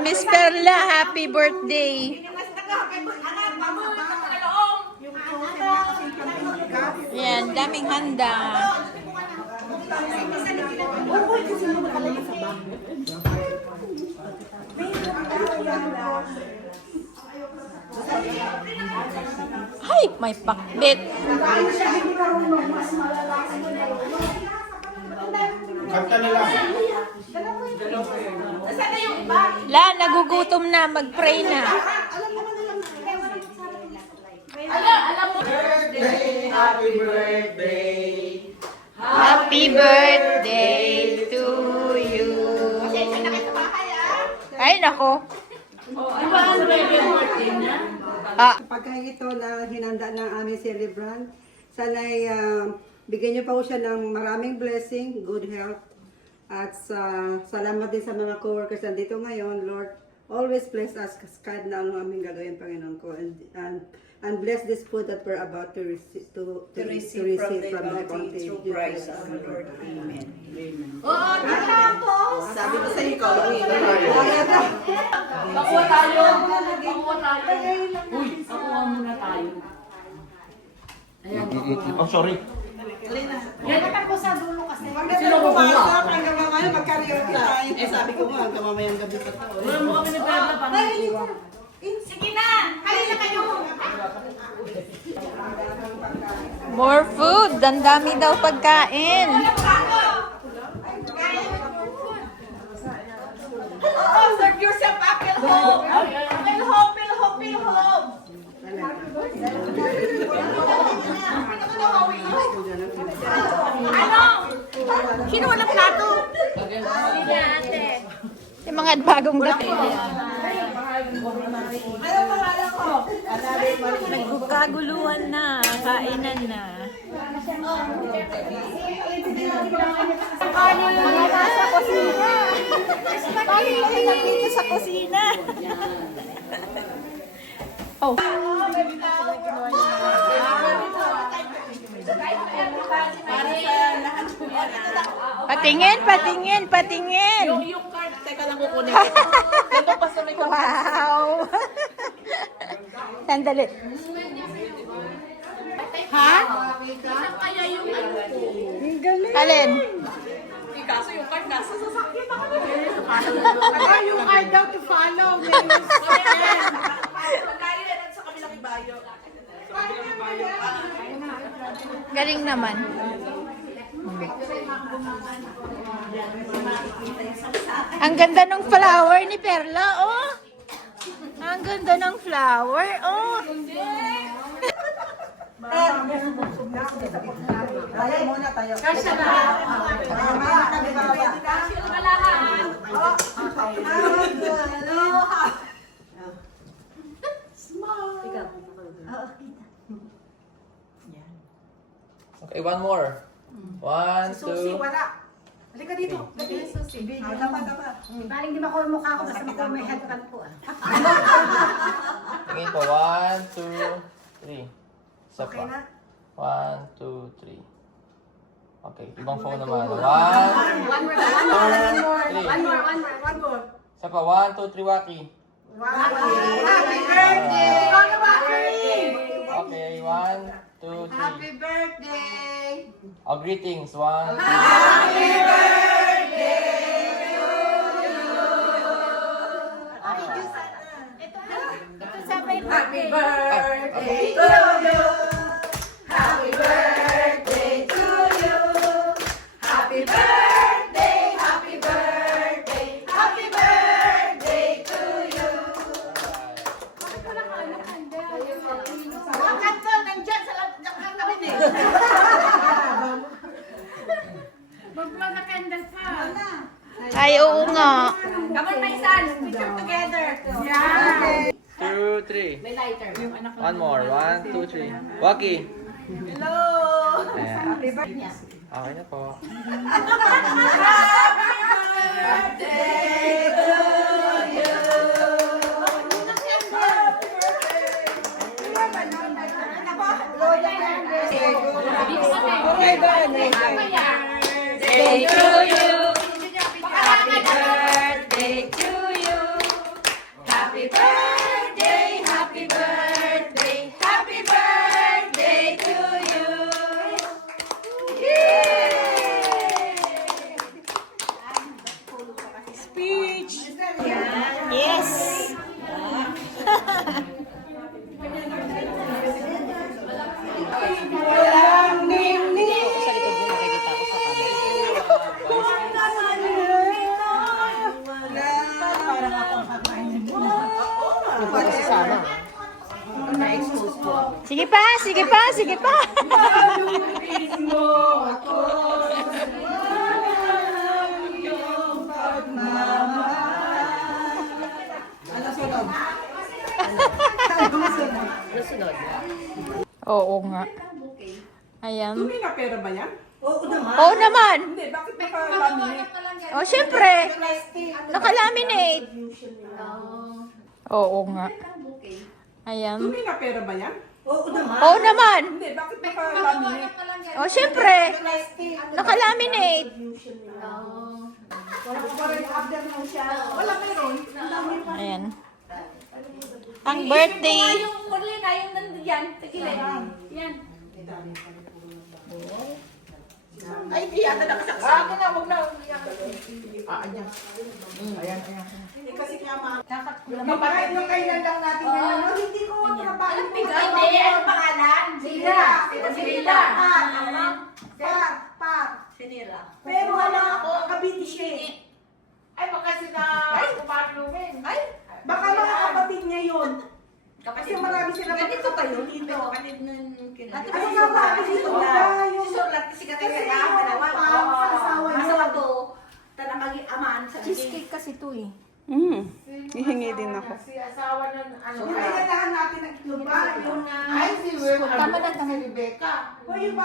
Miss Perla, happy birthday. Yan, daming handa. Ay, may pakbit. La, nagugutom na, mag-pray na. Happy birthday. Happy birthday to you. Ay, nako. Pagka ito na hinanda ng aming celebrant, sana'y bigyan niyo pa po siya ng maraming blessing, good health, at salamat din sa mga co-workers nandito ngayon. Lord, always bless us kahit na ang aming gagawin, Panginoon ko. And bless this food that we're about to receive from the bounty through Christ our Lord. Amen. Sabi ko sa ikaw, Pakuha tayo. Uy, pakuha muna tayo. Oh, sorry. Yan ako sa dulo kasi. Sino ko pumasok hanggang mamaya magkaraoke tayo. Sabi ko nga hanggang mamayang gabi pa to. Wala mo kami ni Perla pa. Sige na! Halina kayo! More food. Ang dami daw pagkain. Oh, serve yourself up! Feel home! Feel home! Feel home! Feel home! Ano? Sino walang plato? Hindi na, ate. Yung mga bagong dating. Nagkaguluhan na, kainan na. Sa kusina. Sa kusina. Oh. Patingin, patingin, patingin. Yung card, teka lang kukunin ko. Teka pa sa may Wow. Sandali. Ha? Saan kaya yung ano ko? Alin? Kaso yung card nasa sasakyan ako na. Yung card daw to follow. Pagkain na sa kabilang ibayo. Galing naman. Ang ganda ng flower ni Perla, oh. Ang ganda ng flower, oh. Tayo muna tayo. Kasya na. Kasya na lahat. Okay, one more. One, Susi, two. wala. Halika dito. Susi. Dapat. Baling di makuha mukha ko, basta makuha may headband ko. Tingin po. One, two, three. Isa Okay na? pa. 1, 2, 3. Okay, ibang phone naman. 1, 2, 3. One more. Isa pa. 1, 2, 3, Waki. Happy birthday! Okay, 1, 2, 3. Happy birthday! Oh, greetings. 1, 2, Happy birthday! to you! Happy birthday to you! Happy birthday! Happy birthday! Happy birthday to you! Ang kanto, nandyan sa kami eh. Mag-blow na candle pa. Ay, oo nga. Come on, my son. Picture together. 2, 3. May lighter. Yung anak ko. One more. 1, 2, 3. Waki. Hello! Ayan. Happy birthday! Okay na po. Day to you. Happy birthday. speech. Yes! Walang ningning. Parang akong kakainin mo. Sige pa, sige pa, sige pa! Oo nga. Ayan. Tumi na pera ba yan? Oo naman. Oo naman! Hindi, bakit naka-laminate? Oh, syempre! Nakalaminate! Oo nga. Ayan. Tumi na pera ba yan? Oo naman. Oo naman! Hindi, bakit naka-laminate? Oh, syempre! Nakalaminate! Wala meron. Ayan. Ang birthday. Yung muli na, yung nandiyan. Tigilay. Yan. Ay, hindi yata nakasaksak. Ah, na, wag na. Ayan. Ayan. Hindi kasi kaya Kapatid nung kailan lang natin ngayon. No, hindi ko trabaho. Hindi, ano pangalan? Sila. Sila. Pat. Sinira. Pero wala ako, kabiti siya eh. Ay, baka sila kumalumin. Ay, baka mga kapatid niya yun. Kasi marami sila Ganito kayo dito. Kapatid nun Ano nga ba? Dito ba? Yung si Katerina, dalawa. Asawa niya. Asawa to. Tanang maging aman sa Cheesecake kasi to eh. Hihingi din ako. Si asawa ng ano. Yung pinaganahan natin ng itlog ba? Yung Ay, si Will. Tama na, tama. Si Rebecca. o yung